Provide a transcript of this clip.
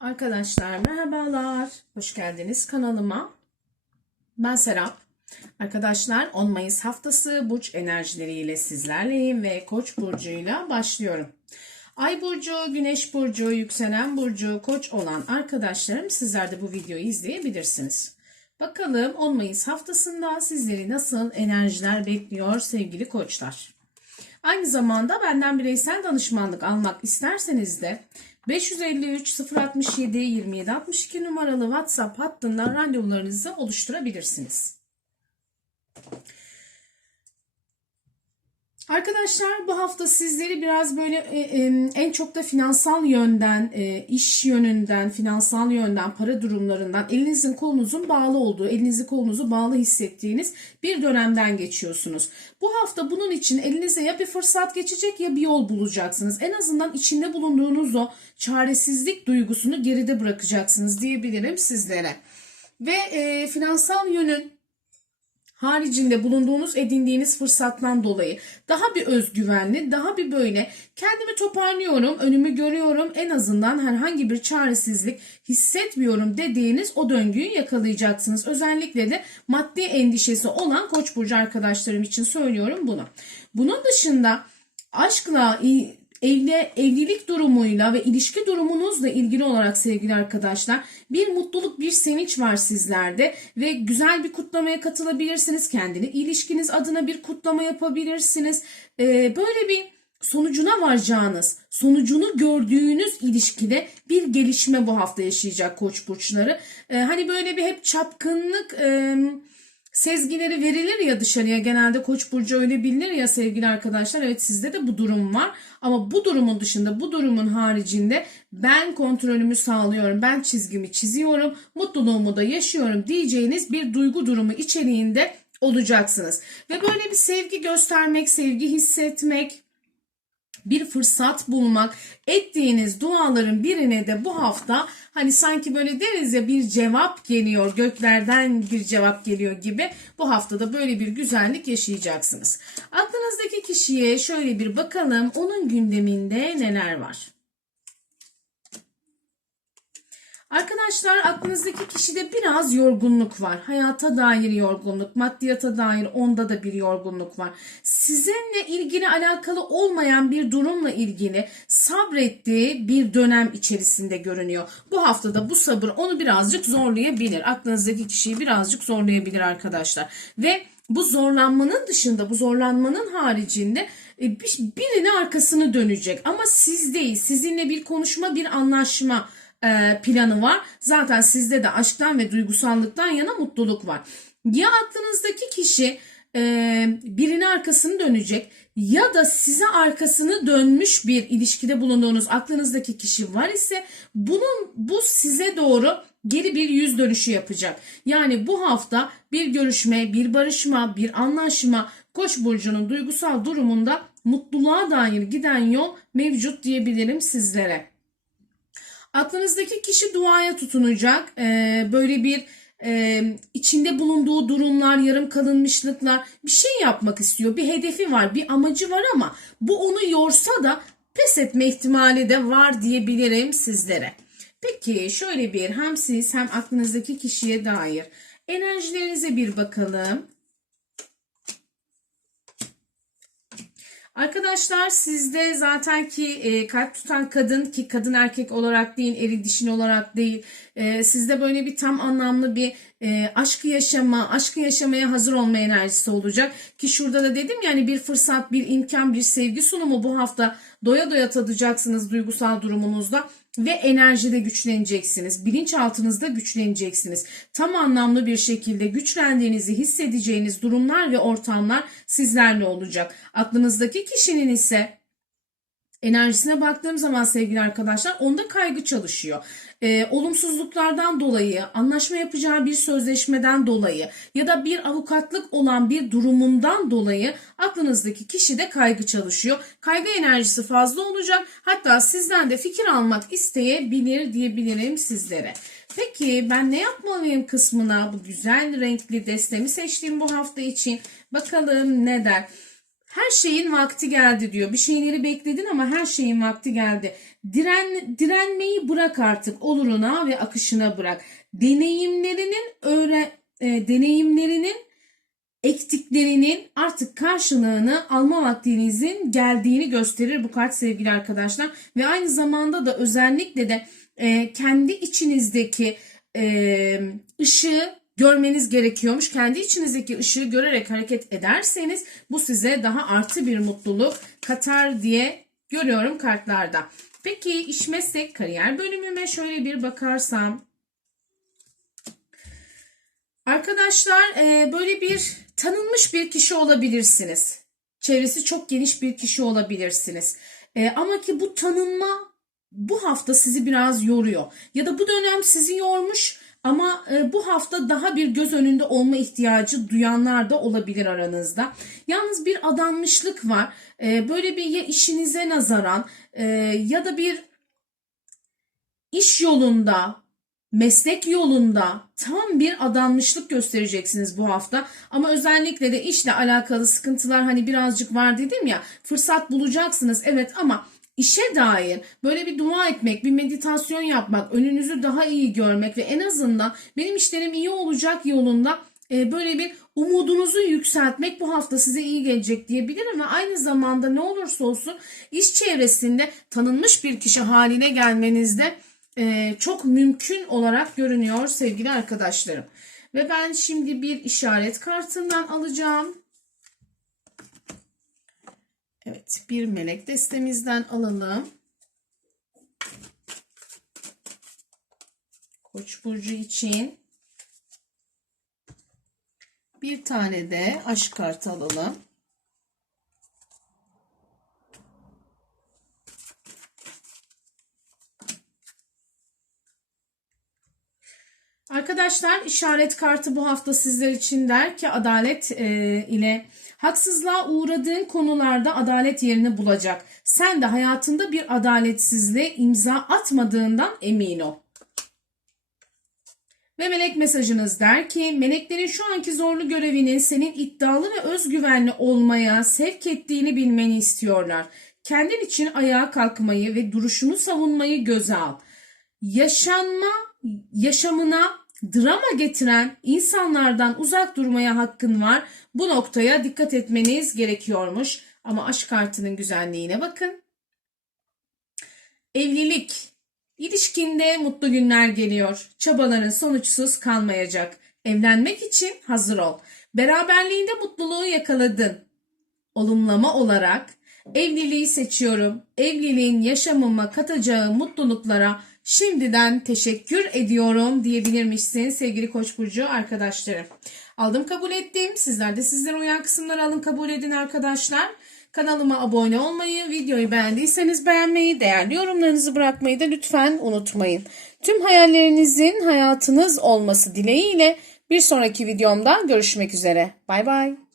Arkadaşlar merhabalar. Hoş geldiniz kanalıma. Ben Serap. Arkadaşlar 10 Mayıs haftası burç enerjileriyle sizlerleyim ve Koç burcuyla başlıyorum. Ay burcu, Güneş burcu, yükselen burcu, Koç olan arkadaşlarım sizler de bu videoyu izleyebilirsiniz. Bakalım 10 Mayıs haftasında sizleri nasıl enerjiler bekliyor sevgili koçlar. Aynı zamanda benden bireysel danışmanlık almak isterseniz de 553 067 27 62 numaralı WhatsApp hattından randevularınızı oluşturabilirsiniz. Arkadaşlar bu hafta sizleri biraz böyle e, e, en çok da finansal yönden, e, iş yönünden, finansal yönden, para durumlarından elinizin kolunuzun bağlı olduğu, elinizi kolunuzu bağlı hissettiğiniz bir dönemden geçiyorsunuz. Bu hafta bunun için elinize ya bir fırsat geçecek ya bir yol bulacaksınız. En azından içinde bulunduğunuz o çaresizlik duygusunu geride bırakacaksınız diyebilirim sizlere. Ve e, finansal yönün haricinde bulunduğunuz edindiğiniz fırsattan dolayı daha bir özgüvenli, daha bir böyle kendimi toparlıyorum, önümü görüyorum, en azından herhangi bir çaresizlik hissetmiyorum dediğiniz o döngüyü yakalayacaksınız. Özellikle de maddi endişesi olan Koç burcu arkadaşlarım için söylüyorum bunu. Bunun dışında aşkla evli, evlilik durumuyla ve ilişki durumunuzla ilgili olarak sevgili arkadaşlar bir mutluluk, bir sevinç var sizlerde ve güzel bir kutlamaya katılabilirsiniz. Kendini ilişkiniz adına bir kutlama yapabilirsiniz. Ee, böyle bir sonucuna varacağınız, sonucunu gördüğünüz ilişkide bir gelişme bu hafta yaşayacak koç burçları. Ee, hani böyle bir hep çapkınlık... E, sezgileri verilir ya dışarıya genelde koç burcu öyle bilinir ya sevgili arkadaşlar. Evet sizde de bu durum var. Ama bu durumun dışında bu durumun haricinde ben kontrolümü sağlıyorum ben çizgimi çiziyorum mutluluğumu da yaşıyorum diyeceğiniz bir duygu durumu içeriğinde olacaksınız. Ve böyle bir sevgi göstermek sevgi hissetmek bir fırsat bulmak, ettiğiniz duaların birine de bu hafta hani sanki böyle deriz ya bir cevap geliyor, göklerden bir cevap geliyor gibi bu haftada böyle bir güzellik yaşayacaksınız. Aklınızdaki kişiye şöyle bir bakalım onun gündeminde neler var. Arkadaşlar aklınızdaki kişide biraz yorgunluk var. Hayata dair yorgunluk, maddiyata dair onda da bir yorgunluk var. Sizinle ilgili alakalı olmayan bir durumla ilgili sabrettiği bir dönem içerisinde görünüyor. Bu haftada bu sabır onu birazcık zorlayabilir. Aklınızdaki kişiyi birazcık zorlayabilir arkadaşlar. Ve bu zorlanmanın dışında, bu zorlanmanın haricinde e, birine arkasını dönecek. Ama siz değil, sizinle bir konuşma, bir anlaşma e, planı var. Zaten sizde de aşktan ve duygusallıktan yana mutluluk var. Ya aklınızdaki kişi e, birine arkasını dönecek ya da size arkasını dönmüş bir ilişkide bulunduğunuz aklınızdaki kişi var ise bunun bu size doğru geri bir yüz dönüşü yapacak. Yani bu hafta bir görüşme, bir barışma, bir anlaşma Koç burcunun duygusal durumunda mutluluğa dair giden yol mevcut diyebilirim sizlere. Aklınızdaki kişi duaya tutunacak. Ee, böyle bir e, içinde bulunduğu durumlar, yarım kalınmışlıklar bir şey yapmak istiyor. Bir hedefi var, bir amacı var ama bu onu yorsa da pes etme ihtimali de var diyebilirim sizlere. Peki şöyle bir hem siz hem aklınızdaki kişiye dair enerjilerinize bir bakalım. Arkadaşlar sizde zaten ki e, kalp tutan kadın ki kadın erkek olarak değil eri dişin olarak değil e, sizde böyle bir tam anlamlı bir e, aşkı yaşama aşkı yaşamaya hazır olma enerjisi olacak ki şurada da dedim yani bir fırsat bir imkan bir sevgi sunumu bu hafta doya doya tadacaksınız duygusal durumunuzda ve enerjide güçleneceksiniz. Bilinçaltınızda güçleneceksiniz. Tam anlamlı bir şekilde güçlendiğinizi hissedeceğiniz durumlar ve ortamlar sizlerle olacak. Aklınızdaki kişinin ise enerjisine baktığım zaman sevgili arkadaşlar onda kaygı çalışıyor e, olumsuzluklardan dolayı, anlaşma yapacağı bir sözleşmeden dolayı ya da bir avukatlık olan bir durumundan dolayı aklınızdaki kişi de kaygı çalışıyor. Kaygı enerjisi fazla olacak. Hatta sizden de fikir almak isteyebilir diyebilirim sizlere. Peki ben ne yapmalıyım kısmına bu güzel renkli destemi seçtiğim bu hafta için. Bakalım ne der. Her şeyin vakti geldi diyor. Bir şeyleri bekledin ama her şeyin vakti geldi. Diren, direnmeyi bırak artık oluruna ve akışına bırak. Deneyimlerinin öğre, e, deneyimlerinin ektiklerinin artık karşılığını alma vaktinizin geldiğini gösterir bu kart sevgili arkadaşlar. Ve aynı zamanda da özellikle de e, kendi içinizdeki e, ışığı görmeniz gerekiyormuş. Kendi içinizdeki ışığı görerek hareket ederseniz bu size daha artı bir mutluluk katar diye görüyorum kartlarda. Peki iş meslek kariyer bölümüme şöyle bir bakarsam Arkadaşlar e, böyle bir tanınmış bir kişi olabilirsiniz. Çevresi çok geniş bir kişi olabilirsiniz. E, ama ki bu tanınma bu hafta sizi biraz yoruyor. Ya da bu dönem sizi yormuş ama e, bu hafta daha bir göz önünde olma ihtiyacı duyanlar da olabilir aranızda. Yalnız bir adanmışlık var. E, böyle bir ya işinize nazaran e, ya da bir iş yolunda meslek yolunda tam bir adanmışlık göstereceksiniz bu hafta. Ama özellikle de işle alakalı sıkıntılar hani birazcık var dedim ya. Fırsat bulacaksınız evet ama işe dair böyle bir dua etmek, bir meditasyon yapmak, önünüzü daha iyi görmek ve en azından benim işlerim iyi olacak yolunda e, böyle bir umudunuzu yükseltmek bu hafta size iyi gelecek diyebilirim ve aynı zamanda ne olursa olsun iş çevresinde tanınmış bir kişi haline gelmenizde e, çok mümkün olarak görünüyor sevgili arkadaşlarım. Ve ben şimdi bir işaret kartından alacağım. Evet bir melek destemizden alalım. Koç burcu için bir tane de aşk kartı alalım. Arkadaşlar işaret kartı bu hafta sizler için der ki adalet e, ile haksızlığa uğradığın konularda adalet yerini bulacak. Sen de hayatında bir adaletsizliğe imza atmadığından emin ol. Ve melek mesajınız der ki meleklerin şu anki zorlu görevinin senin iddialı ve özgüvenli olmaya sevk ettiğini bilmeni istiyorlar. Kendin için ayağa kalkmayı ve duruşunu savunmayı göze al. Yaşanma yaşamına drama getiren insanlardan uzak durmaya hakkın var. Bu noktaya dikkat etmeniz gerekiyormuş. Ama aşk kartının güzelliğine bakın. Evlilik. İlişkinde mutlu günler geliyor. Çabaların sonuçsuz kalmayacak. Evlenmek için hazır ol. Beraberliğinde mutluluğu yakaladın. Olumlama olarak evliliği seçiyorum. Evliliğin yaşamıma katacağı mutluluklara şimdiden teşekkür ediyorum diyebilirmişsin sevgili Koç burcu arkadaşlarım. Aldım kabul ettim. Sizler de sizlere uyan kısımları alın kabul edin arkadaşlar. Kanalıma abone olmayı, videoyu beğendiyseniz beğenmeyi, değerli yorumlarınızı bırakmayı da lütfen unutmayın. Tüm hayallerinizin hayatınız olması dileğiyle bir sonraki videomda görüşmek üzere. Bay bay.